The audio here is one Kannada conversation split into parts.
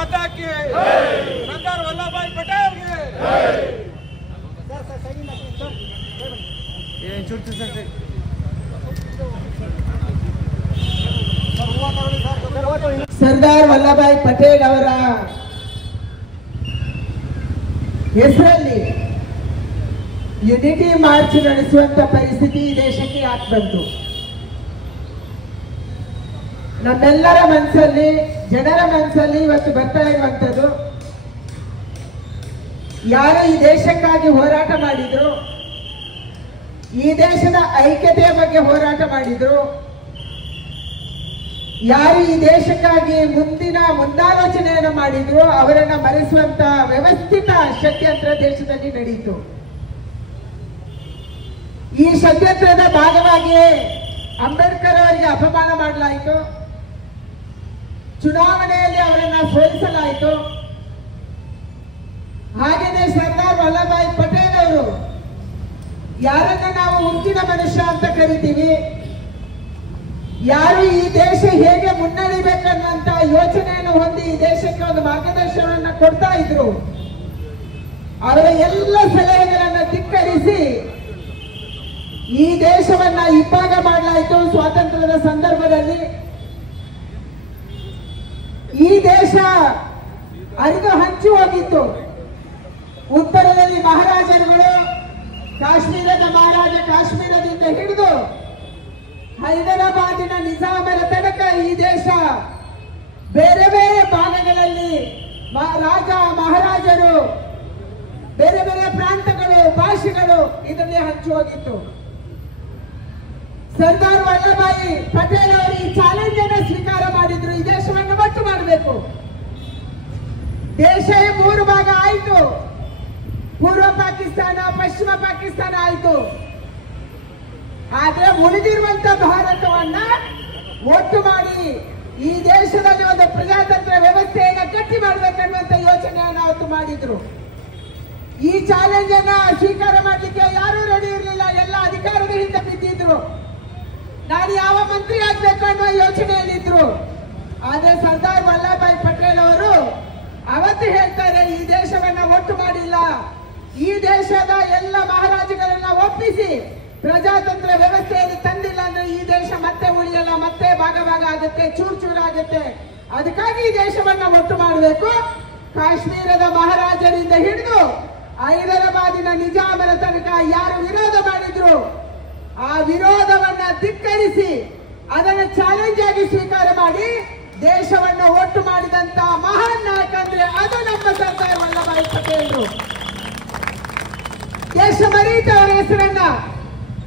माता की सरदार वल्लभ भाई पटेल की ಸರ್ದಾರ್ ವಲ್ಲಭಾಯಿ ಪಟೇಲ್ ಅವರ ಹೆಸರಲ್ಲಿ ಯುನಿಟಿ ಮಾರ್ಚ್ ನಡೆಸುವಂತ ಪರಿಸ್ಥಿತಿ ಈ ದೇಶಕ್ಕೆ ಯಾಕೆ ಬಂತು? ನಮ್ಮೆಲ್ಲರ ಮನಸ್ಸಲ್ಲಿ, ಜನರ ಮನಸ್ಸಲ್ಲಿ ಇವತ್ತು ಬರ್ತಾ ಇರುವಂತದ್ದು, ಯಾರು ಈ ದೇಶಕ್ಕಾಗಿ ಹೋರಾಟ ಮಾಡಿದ್ರು, ಈ ದೇಶದ ಐಕ್ಯತೆಯ ಬಗ್ಗೆ ಹೋರಾಟ ಮಾಡಿದ್ರು, ಯಾರು ಈ ದೇಶಕ್ಕಾಗಿ ಮುಂದಾಲೋಚನೆಯನ್ನು ಮಾಡಿದ್ರು, ಅವರನ್ನ ಮರೆಸುವಂತ ವ್ಯವಸ್ಥಿತ ಷಡ್ಯಂತ್ರ ದೇಶದಲ್ಲಿ ನಡೆಯಿತು. ಈ ಷಡ್ಯಂತ್ರದ ಭಾಗವಾಗಿ ಅಂಬೇಡ್ಕರ್ ಅವರಿಗೆ ಅಪಮಾನ ಮಾಡಲಾಯಿತು, ಚುನಾವಣೆಯಲ್ಲಿ ಅವರನ್ನ ಸೋಲಿಸಲಾಯಿತು. ಹಾಗೆಯೇ ಸರ್ದಾರ್ ವಲ್ಲಭಾಯಿ ಪಟೇಲ್ ಅವರು, ಯಾರನ್ನ ನಾವು ಹುಟ್ಟಿನ ಮನುಷ್ಯ ಅಂತ ಕರಿತೀವಿ, ಯಾರು ಈ ದೇಶ ಹೇಗೆ ಮುನ್ನಡೆಯಬೇಕನ್ನುವಂತ ಯೋಚನೆಯನ್ನು ಹೊಂದಿ ಈ ದೇಶಕ್ಕೆ ಒಂದು ಮಾರ್ಗದರ್ಶನವನ್ನು ಕೊಡ್ತಾ ಇದ್ರು, ಅವರ ಎಲ್ಲ ಸಲಹೆಗಳನ್ನು ಧಿಕ್ಕರಿಸಿ ಈ ದೇಶವನ್ನ ಇಬ್ಬಾಗ ಮಾಡಲಾಯಿತು. ಸ್ವಾತಂತ್ರ್ಯದ ಸಂದರ್ಭದಲ್ಲಿ ಈ ದೇಶ ಅರಿದು ಹಂಚಿ ಹೋಗಿತ್ತು. ಉತ್ತರದಲ್ಲಿ ಮಹಾರಾಜರುಗಳು, ಕಾಶ್ಮೀರದ ಮಹಾರಾಜ ಕಾಶ್ಮೀರದಿಂದ ಹಿಡಿದು ಹೈದರಾಬಾದಿನ ನಿಜಾಮರ ತನಕ ಈ ದೇಶ ಬೇರೆ ಬೇರೆ ಭಾಗಗಳಲ್ಲಿ ರಾಜ ಮಹಾರಾಜರು, ಬೇರೆ ಬೇರೆ ಪ್ರಾಂತಗಳು, ಭಾಷೆಗಳು ಇದರಲ್ಲಿ ಹಂಚಿ ಹೋಗಿತ್ತು. ಸರ್ದಾರ್ ವಲ್ಲಭಾಯಿ ಪಟೇಲ್ ಅವರು ಈ ಚಾಲೆಂಜ್ ಅನ್ನು ಸ್ವೀಕಾರ ಮಾಡಿದ್ರು. ಈ ದೇಶವನ್ನು ಒಟ್ಟು ಮಾಡಬೇಕು. ದೇಶ 3 ಭಾಗ ಆಯಿತು. ಪೂರ್ವ ಪಾಕಿಸ್ತಾನ, ಪಶ್ಚಿಮ ಪಾಕಿಸ್ತಾನ ಆಯಿತು. ಆದ್ರೆ ಉಳಿದಿರುವಂತ ಭಾರತವನ್ನ ಒಟ್ಟು ಮಾಡಿ ಈ ದೇಶದಲ್ಲಿ ಒಂದು ಪ್ರಜಾತಂತ್ರ ವ್ಯವಸ್ಥೆಯನ್ನು ಗಟ್ಟಿ ಮಾಡಬೇಕನ್ನುವಂತ ಯೋಚನೆಯನ್ನು ಅವತ್ತು ಮಾಡಿದ್ರು. ಈ ಚಾಲೆಂಜ್ ಅನ್ನ ಸ್ವೀಕಾರ ಮಾಡಲಿಕ್ಕೆ ಯಾರೂ ರೆಡಿ ಇರಲಿಲ್ಲ. ಎಲ್ಲ ಅಧಿಕಾರದ ಹಿಂದೆ ಬಿದ್ದಿದ್ರು. ನಾನು ಯಾವ ಮಂತ್ರಿ ಆಗ್ಬೇಕು ಅನ್ನೋ ಯೋಚನೆಯಲ್ಲಿದ್ರು. ಆದ್ರೆ ಸರ್ದಾರ್ ವಲ್ಲಭಾಯಿ ಪಟೇಲ್ ಅವರು ಅವತ್ತು ಹೇಳ್ತಾರೆ, ಈ ದೇಶವನ್ನ ಒಟ್ಟು ಮಾಡಿಲ್ಲ, ಈ ದೇಶದ ಎಲ್ಲ ಮಹಾರಾಜಗಳನ್ನ ಒಪ್ಪಿಸಿ ಪ್ರಜಾತಂತ್ರ ವ್ಯವಸ್ಥೆಯಲ್ಲಿ ತಂದಿಲ್ಲ ಅಂದ್ರೆ ಈ ದೇಶ ಮತ್ತೆ ಉಳಿಯಲ್ಲ, ಮತ್ತೆ ಭಾಗ ಆಗುತ್ತೆ, ಚೂರಾಗುತ್ತೆ. ಅದಕ್ಕಾಗಿ ಈ ದೇಶವನ್ನ ಒಟ್ಟು ಮಾಡಬೇಕು. ಕಾಶ್ಮೀರದ ಮಹಾರಾಜರಿಂದ ಹಿಡಿದು ಹೈದರಾಬಾದಿನ ನಿಜಾಮರ ತನಕ ಯಾರು ವಿರೋಧ ಮಾಡಿದ್ರು, ಆ ವಿರೋಧವನ್ನ ಧಿಕ್ಕರಿಸಿ ಅದನ್ನು ಚಾಲೆಂಜ್ ಆಗಿ ಸ್ವೀಕಾರ ಮಾಡಿ ದೇಶವನ್ನ ಒಟ್ಟು ಮಾಡಿದಂತ ಮಹಾನ್ ನಾಯಕ ಅಂದ್ರೆ ಅದು ನಮ್ಮ ಸರ್ದಾರ್ ವಲ್ಲಭಾಯಿ ಪಟೇಲ್ರು. ದೇಶ ಮರೀತ ಅವರ ಹೆಸರನ್ನ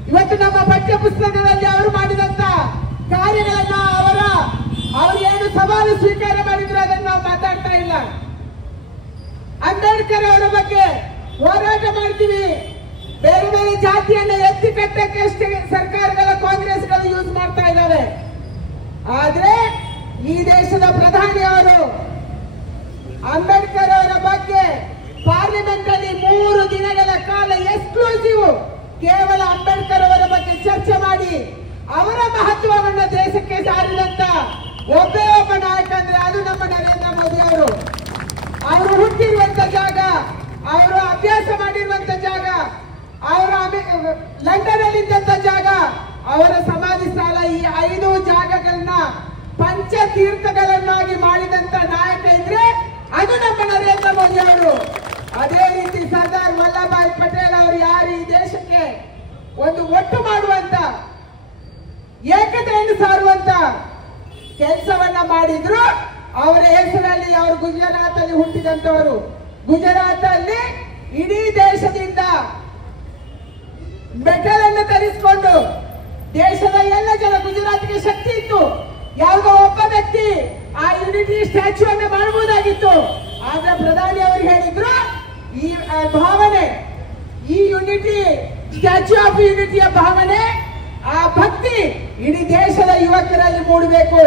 ಇವತ್ತು ನಮ್ಮ ಪಠ್ಯ ಪುಸ್ತಕದಲ್ಲಿ ಅವರು ಮಾಡಿದಂತ ಕಾರ್ಯಗಳನ್ನ, ಅವರು ಏನು ಸವಾಲು ಸ್ವೀಕಾರ ಮಾಡಿದ್ರು ಅದನ್ನು ನಾವು ಮಾತಾಡ್ತಾ ಇಲ್ಲ. ಅಂಬೇಡ್ಕರ್ ಅವರ ಬಗ್ಗೆ ಹೋರಾಟ ಮಾಡ್ತೀವಿ. ಬೇರೆ ಬೇರೆ ಜಾತಿಯನ್ನ ಎತ್ತಿ ಕಟ್ಟಕ್ಕೆ ಸರ್ಕಾರಗಳ, ಕಾಂಗ್ರೆಸ್ಗಳು ಯೂಸ್ ಮಾಡ್ತಾ ಇದ್ದಾವೆ. ಆದ್ರೆ ಈ ದೇಶದ ಪ್ರಧಾನಿ ಅವರು ಅಂಬೇಡ್ಕರ್ ಅವರ ಬಗ್ಗೆ ಪಾರ್ಲಿಮೆಂಟ್ ಅಲ್ಲಿ 3 ದಿನಗಳ ಕಾಲ ಎಕ್ಸ್ಕ್ಲೂಸಿವ್ ಕೇವಲ ಅಂಬೇಡ್ಕರ್ ಅವರ ಬಗ್ಗೆ ಚರ್ಚೆ ಮಾಡಿ ಅವರ ಮಹತ್ವವನ್ನು ದೇಶಕ್ಕೆ ಸಾರಿದಂತ ಒಬ್ಬ ನಾಯಕ ಅಂದ್ರೆ ಅದು ನಮ್ಮ ನರೇಂದ್ರ ಮೋದಿ ಅವರು. ಅವರು ಹುಟ್ಟಿರುವಂತ ಜಾಗ, ಅವರು ಅಭ್ಯಾಸ ಮಾಡಿರುವಂತ ಜಾಗ, ಅವರು ಲಂಡನ್ ಅಲ್ಲಿ ಇದ್ದಂತ ಜಾಗ, ಅವರ ಸಮಾಧಿ ಸ್ಥಳ, ಈ 5 ಜಾಗಗಳನ್ನ ಪಂಚತೀರ್ಥಗಳನ್ನಾಗಿ ಮಾಡಿದಂತ ನಾಯಕ ಇದ್ರೆ ಅದು ನಮ್ಮ ನರೇಂದ್ರ ಮೋದಿ ಅವರು. ಅದೇ ರೀತಿ ಸರ್ದಾರ್ ವಲ್ಲಭಾಯಿ ಪಟೇಲ್ ಅವರು ಯಾರು ಈ ದೇಶಕ್ಕೆ ಒಂದು ಒಟ್ಟು ಮಾಡುವಂತ, ಏಕತೆಯನ್ನು ಸಾರುವಂತ ಕೆಲಸವನ್ನ ಮಾಡಿದ್ರು. ಅವರ ಹೆಸರಲ್ಲಿ, ಅವರು ಗುಜರಾತ್ ಅಲ್ಲಿ ಹುಟ್ಟಿದಂತವರು. ಗುಜರಾತ್ ಅಲ್ಲಿ ಇಡೀ ದೇಶದಿಂದ ಮೆಟಲ್ ಅನ್ನು ತರಿಸಿಕೊಂಡು ದೇಶದ ಎಲ್ಲ ಜನ, ಗುಜರಾತ್ಗೆ ಶಕ್ತಿ ಇತ್ತು, ಯಾವುದೋ ಒಬ್ಬ ವ್ಯಕ್ತಿ ಆ ಯುನಿಟಿ ಸ್ಟ್ಯಾಚ್ಯೂ ಅನ್ನು ಮಾಡಬಹುದಾಗಿತ್ತು. ಆದ್ರೆ ಪ್ರಧಾನಿ ಅವರು ಹೇಳಿದ್ರು, ಈ ಭಾವನೆ, ಈ ಯುನಿಟಿ, ಸ್ಟ್ಯಾಚ್ಯೂ ಆಫ್ ಯುನಿಟಿಯ ಭಾವನೆ, ಆ ಭಕ್ತಿ ಇಡೀ ದೇಶದ ಯುವಕರಲ್ಲಿ ಮೂಡಬೇಕು.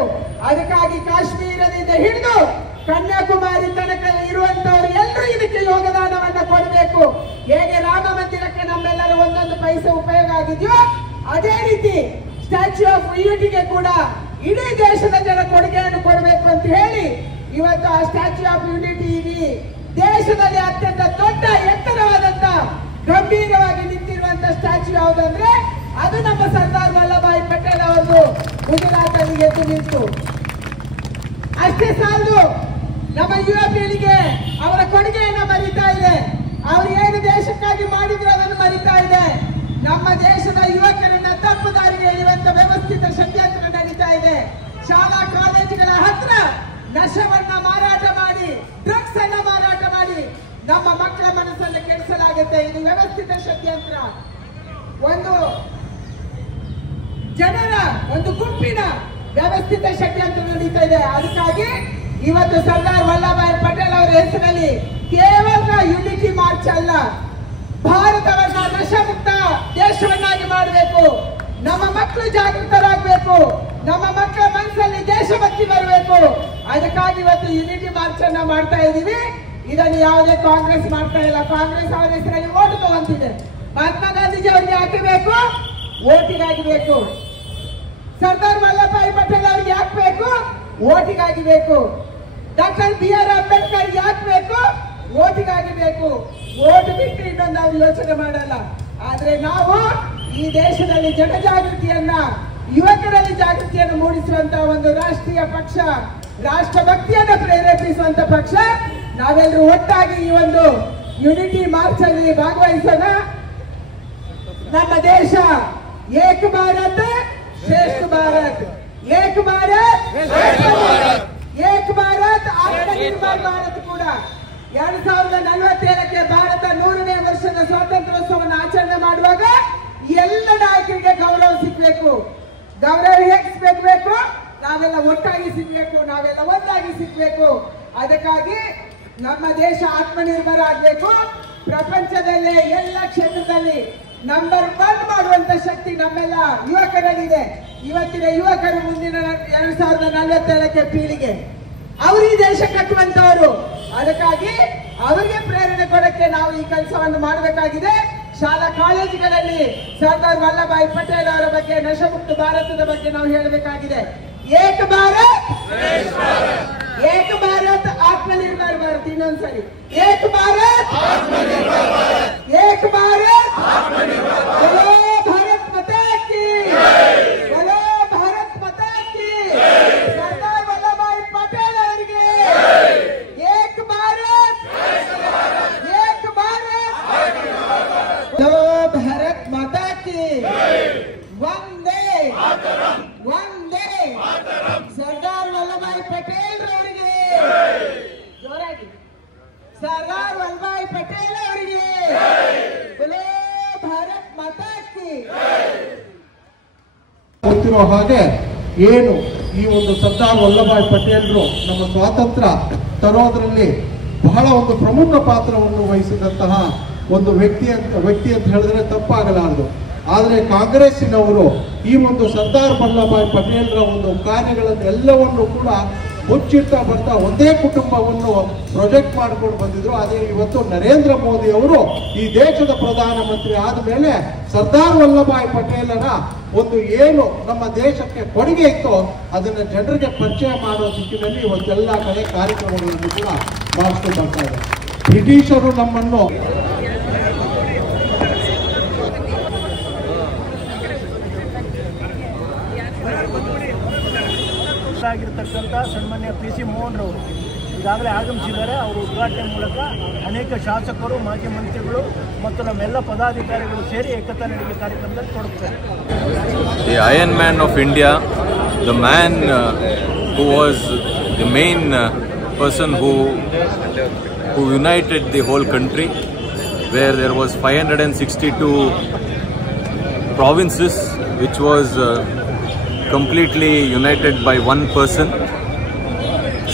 ಅದಕ್ಕಾಗಿ ಕಾಶ್ಮೀರದಿಂದ ಹಿಡಿದು ಕನ್ಯಾಕುಮಾರಿ ತನಕ ಇರುವಂತವರು ಎಲ್ಲರೂ ಇದಕ್ಕೆ ಯೋಗದಾನವನ್ನ ಕೊಡಬೇಕು. ಹೇಗೆ ರಾಮ ಮಂದಿರಕ್ಕೆ ನಮ್ಮೆಲ್ಲರ ಒಂದೊಂದು ಪೈಸೆ ಉಪಯೋಗ ಆಗಿದೆಯೋ ಅದೇ ರೀತಿ ಸ್ಟ್ಯಾಚ್ಯೂ ಆಫ್ ಯೂನಿಟಿಗೆ ಕೂಡ ಇಡೀ ದೇಶದ ಜನ ಕೊಡುಗೆಯನ್ನು ಕೊಡಬೇಕು ಅಂತ ಹೇಳಿ ಇವತ್ತು ಆ ಸ್ಟ್ಯಾಚ್ಯೂ ಆಫ್ ಯೂನಿಟಿ ಇಡೀ ದೇಶದಲ್ಲಿ ಅತ್ಯಂತ ದೊಡ್ಡ ಎತ್ತರವಾದಂತ ಗಂಭೀರವಾಗಿ ನಿಂತಿರುವಂತ ಸ್ಟ್ಯಾಚ್ಯೂ ಯಾವುದಂದ್ರೆ ಅದು ನಮ್ಮ ಸರ್ದಾರ್ ವಲ್ಲಭಾಯಿ ಪಟೇಲ್ ಅವರದು ಗುಜರಾತ್ ಅಲ್ಲಿ ಎದ್ದು ನಿಂತು. ಅಷ್ಟೇ ಸಾಲದು, ನಮ್ಮ ಯುವ ಪೀಳಿಗೆ ಅವರ ಕೊಡುಗೆಯನ್ನ ಮರಿತಾ ಇದೆ. ಅವರು ಏನು ದೇಶಕ್ಕಾಗಿ ಮಾಡಿದ್ರು ಅದನ್ನು ಮರಿತಾ ಇದೆ. ನಮ್ಮ ದೇಶದ ಯುವಕರನ್ನ ತಪ್ಪು ದಾರಿಗೆ ಎಳೆಯುವಂತ ವ್ಯವಸ್ಥಿತ ಷಡ್ಯಂತ್ರ ನಡೀತಾ ಇದೆ. ಶಾಲಾ ಕಾಲೇಜುಗಳ ಹತ್ರ ನಶವನ್ನ ಮಾರಾಟ ಮಾಡಿ, ಡ್ರಗ್ಸ್ ಅನ್ನ ಮಾರಾಟ ಮಾಡಿ ನಮ್ಮ ಮಕ್ಕಳ ಮನಸ್ಸನ್ನು ಕೆಡಿಸಲಾಗುತ್ತೆ. ಇದು ವ್ಯವಸ್ಥಿತ ಷಡ್ಯಂತ್ರ. ಒಂದು ಜನರ, ಒಂದು ಗುಂಪಿನ ವ್ಯವಸ್ಥಿತ ಷಡ್ಯಂತ್ರ ನಡೀತಾ ಇದೆ. ಅದಕ್ಕಾಗಿ ಇವತ್ತು ಸರ್ದಾರ್ ವಲ್ಲಭಾಯಿ ಪಟೇಲ್ ಅವರ ಹೆಸರಲ್ಲಿ ಕೇವಲ ಯುನಿಟಿ ಮಾರ್ಚ್ ಅಲ್ಲ, ಭಾರತವನ್ನ ನಶಮುಕ್ತ ದೇಶವನ್ನಾಗಿ ಮಾಡಬೇಕು. ನಮ್ಮ ಮಕ್ಕಳು ಜಾಗೃತರಾಗಬೇಕು. ನಮ್ಮ ಮಕ್ಕಳ ಮನಸ್ಸಲ್ಲಿ ದೇಶಭಕ್ತಿ ಬರಬೇಕು. ಅದಕ್ಕಾಗಿ ಇವತ್ತು ಯುನಿಟಿ ಮಾರ್ಚ್ ಅನ್ನ ಮಾಡ್ತಾ ಇದ್ದೀವಿ. ಇದನ್ನು ಯಾವುದೇ ಕಾಂಗ್ರೆಸ್ ಮಾಡ್ತಾ ಇಲ್ಲ. ಕಾಂಗ್ರೆಸ್ ಅವರ ಹೆಸರಲ್ಲಿ ಓಟ್ ತಗೊಂತಿದೆ. ಮಹಾತ್ಮ ಗಾಂಧೀಜಿ ಅವರಿಗೆ ಹಾಕಬೇಕು, ಓಟಿಗಾಗಿ ಬೇಕು. ಸರ್ದಾರ್ ವಲ್ಲಭಾಯಿ ಪಟೇಲ್ ಅವರಿಗೆ ಹಾಕಬೇಕು, ಓಟಿಗಾಗಿ ಬೇಕು. ಡಾಕ್ಟರ್ BR ಅಂಬೇಡ್ಕರ್ ಹಾಕಬೇಕು, ಓಟಿಗಾಗಿ ಬೇಕು. ಓಟ್ ಬಿಟ್ಟು ಇನ್ನೊಂದು ನಾವು ಯೋಚನೆ ಮಾಡಲ್ಲ. ಆದ್ರೆ ನಾವು ಈ ದೇಶದಲ್ಲಿ ಜನಜಾಗೃತಿಯನ್ನ, ಯುವಕರಲ್ಲಿ ಜಾಗೃತಿಯನ್ನು ಮೂಡಿಸುವಂತ ಒಂದು ರಾಷ್ಟ್ರೀಯ ಪಕ್ಷ, ರಾಷ್ಟ್ರಭಕ್ತಿಯನ್ನು ಪ್ರೇರೇಪಿಸುವಂತ ಪಕ್ಷ. ನಾವೆಲ್ಲರೂ ಒಟ್ಟಾಗಿ ಈ ಒಂದು ಯುನಿಟಿ ಮಾರ್ಚ್ ಅಲ್ಲಿ ಭಾಗವಹಿಸೋಣ. ನಮ್ಮ ದೇಶ ಏಕ ಭಾರತ್ ಶ್ರೇಷ್ಠ ಭಾರತ್, ಏಕ ಭಾರತ್ ಏಕ ಭಾರತ್ ಆತ್ಮನಿರ್ಭರ್ ಭಾರತ್ ಕೂಡ 2047ಕ್ಕೆ ಭಾರತ 100ನೇ ವರ್ಷದ ಸ್ವಾತಂತ್ರ್ಯೋತ್ಸವವನ್ನು ಆಚರಣೆ ಮಾಡುವಾಗ ಎಲ್ಲ ನಾಯಕರಿಗೆ ಗೌರವ ಸಿಗ್ಬೇಕು. ಗೌರವ ಹೇಗೆ ಸಿಗಬೇಕು? ನಾವೆಲ್ಲ ಒಟ್ಟಾಗಿ ಸಿಗ್ಬೇಕು, ನಾವೆಲ್ಲ ಒಂದಾಗಿ ಸಿಗ್ಬೇಕು. ಅದಕ್ಕಾಗಿ ನಮ್ಮ ದೇಶ ಆತ್ಮನಿರ್ಭರ ಆಗಬೇಕು. ಪ್ರಪಂಚದಲ್ಲೇ ಎಲ್ಲ ಕ್ಷೇತ್ರದಲ್ಲಿ ನಂಬರ್ 1 ಮಾಡುವಂತ ಶಕ್ತಿ ನಮ್ಮೆಲ್ಲ ಯುವಕರಲ್ಲಿದೆ. ಇವತ್ತಿನ ಯುವಕರು ಮುಂದಿನ 2047ಕ್ಕೆ ಪೀಳಿಗೆ, ಅವರು ಈ ದೇಶ ಕಟ್ಟುವಂತವರು. ಅದಕ್ಕಾಗಿ ಅವರಿಗೆ ಪ್ರೇರಣೆ ಕೊಡಕ್ಕೆ ನಾವು ಈ ಕೆಲಸವನ್ನು ಮಾಡಬೇಕಾಗಿದೆ. ಶಾಲಾ ಕಾಲೇಜುಗಳಲ್ಲಿ ಸರ್ದಾರ್ ವಲ್ಲಭಾಯಿ ಪಟೇಲ್ ಅವರ ಬಗ್ಗೆ, ನಶಮುಕ್ತ ಭಾರತದ ಬಗ್ಗೆ ನಾವು ಹೇಳಬೇಕಾಗಿದೆ. ಏಕ ಭಾರತ್ ಏಕ ಭಾರತ್ ಆತ್ಮನಿರ್ಭರ್ ಭಾರತ್. ಇನ್ನೊಂದ್ಸರಿ ಏಕ ಭಾರತ್ ಏಕ ಭಾರತ್. बोलो भारत माता की, बोलो भारत माता की. सरदार वल्लभभाई पटेल ಅವರಿಗೆ ಏಕ ಭಾರತ್ ಏಕ ಭಾರತ್. बोलो भारत माता की, ವಂದೇ ವಂದೇ. ಸರ್ದಾರ್ ವಲ್ಲಭಭಾಯಿ ಪಟೇಲ್ ಅವರಿಗೆ ಜೋರಾಗಿ, ಸರ್ದಾರ್ ವಲ್ಲಭಭಾಯಿ ಪಟೇಲ್ ಅವರಿಗೆ बोलो ಭಾರತ್ ಮಾತಾ ಕಿ. ಗೊತ್ತಿರೋ ಹಾಗೆ ಏನು ಈ ಒಂದು ಸರ್ದಾರ್ ವಲ್ಲಭಭಾಯಿ ಪಟೇಲ್ರು ನಮ್ಮ ಸ್ವಾತಂತ್ರ್ಯ ತರೋದ್ರಲ್ಲಿ ಬಹಳ ಒಂದು ಪ್ರಮುಖ ಪಾತ್ರವನ್ನು ವಹಿಸಿದಂತಹ ಒಂದು ವ್ಯಕ್ತಿ ಅಂತ ಹೇಳಿದ್ರೆ ತಪ್ಪಾಗಲಾರದು. ಆದರೆ ಕಾಂಗ್ರೆಸ್ಸಿನವರು ಈ ಒಂದು ಸರ್ದಾರ್ ವಲ್ಲಭಭಾಯಿ ಪಟೇಲ್ರ ಒಂದು ಕಾರ್ಯಗಳನ್ನೆಲ್ಲವನ್ನು ಕೂಡ ಮುಚ್ಚಿಡ್ತಾ ಬರ್ತಾ ಒಂದೇ ಕುಟುಂಬವನ್ನು ಪ್ರೊಜೆಕ್ಟ್ ಮಾಡ್ಕೊಂಡು ಬಂದಿದ್ರು. ಅದೇ ಇವತ್ತು ನರೇಂದ್ರ ಮೋದಿ ಅವರು ಈ ದೇಶದ ಪ್ರಧಾನಮಂತ್ರಿ ಆದ ಮೇಲೆ ಸರ್ದಾರ್ ವಲ್ಲಭಭಾಯಿ ಪಟೇಲರ ಒಂದು ಏನು ನಮ್ಮ ದೇಶಕ್ಕೆ ಕೊಡುಗೆ ಇತ್ತೋ ಅದನ್ನ ಜನರಿಗೆ ಪರಿಚಯ ಮಾಡೋ ದಿಕ್ಕಿನಲ್ಲಿ ಇವತ್ತೆಲ್ಲ ಕಡೆ ಕಾರ್ಯಕ್ರಮಗಳನ್ನು ಕೂಡ ಮಾಡಿಸ್ಕೊಂಡು ಬರ್ತಾ ಇದೆ. ಬ್ರಿಟಿಷರು ನಮ್ಮನ್ನು ಆಗಿರ್ತಕ್ಕಂಥ ಸನ್ಮಾನ್ಯ PC ಮೋಹನ್ ರವರು ಈಗಾಗಲೇ ಆಗಮಿಸಿದ್ದಾರೆ. ಅವರು ಉದ್ಘಾಟನೆ ಮೂಲಕ ಅನೇಕ ಶಾಸಕರು, ಮಾಜಿ ಮಂತ್ರಿಗಳು ಮತ್ತು ನಮ್ಮೆಲ್ಲ ಪದಾಧಿಕಾರಿಗಳು ಸೇರಿ ಏಕತಾ ನಡಿಗೆ ಕಾರ್ಯಕ್ರಮದಲ್ಲಿ ತೊಡಗುತ್ತಾರೆ. The Iron Man of India, the man who was the main person who united the whole country, where there was 562 provinces which was completely united by one person,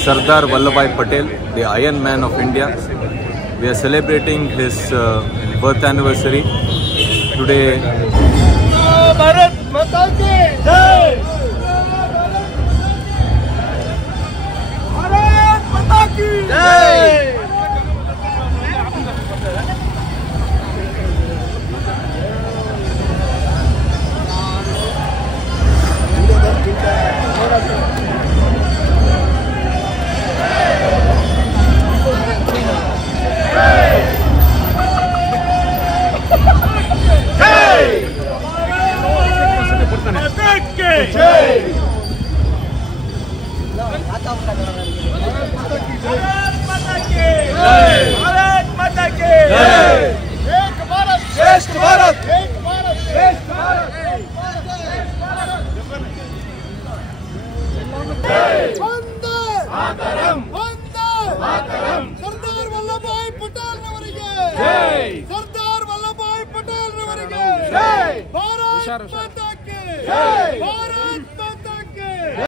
Sardar Vallabhbhai Patel, the Iron Man of India. We are celebrating his birth anniversary today. Bharat Mata ki jai! Bharat Mata ki jai! Mata Ki Jai! Bharat